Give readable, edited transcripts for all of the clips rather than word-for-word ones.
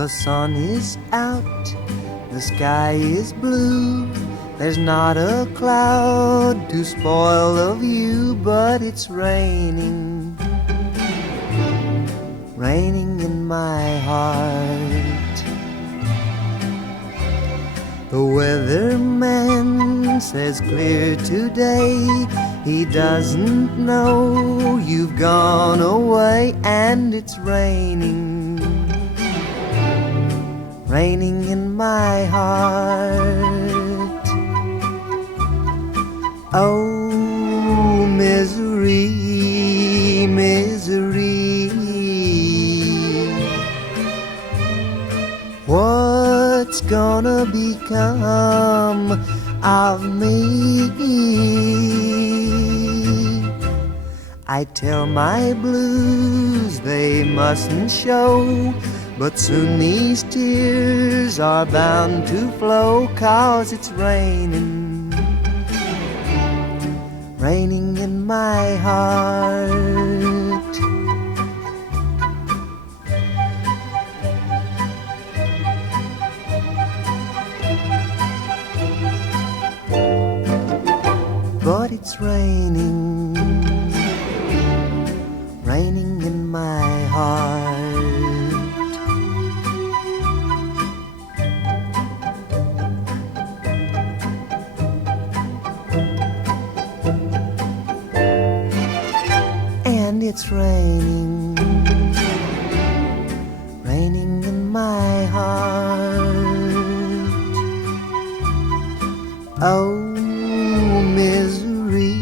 The sun is out, the sky is blue. There's not a cloud to spoil the view, but it's raining, raining in my heart. The weatherman says clear today. He doesn't know you've gone away, and it's raining, raining in my heart. Oh, misery, misery, what's gonna become of me? I tell my blues they mustn't show, but soon these tears are bound to flow, 'cause it's raining, raining in my heart. But it's raining, raining in my heart. And it's raining, raining in my heart. Oh, misery,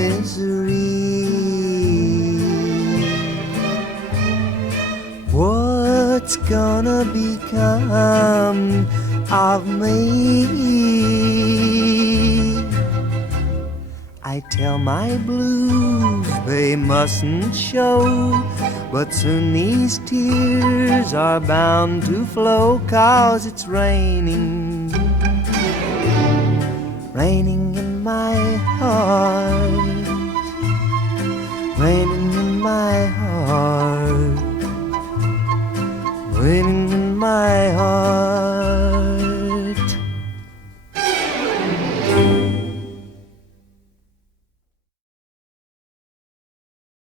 misery, what's gonna become of me? I tell my blues they mustn't show, but soon these tears are bound to flow, 'cause it's raining, raining in my heart, raining in my heart.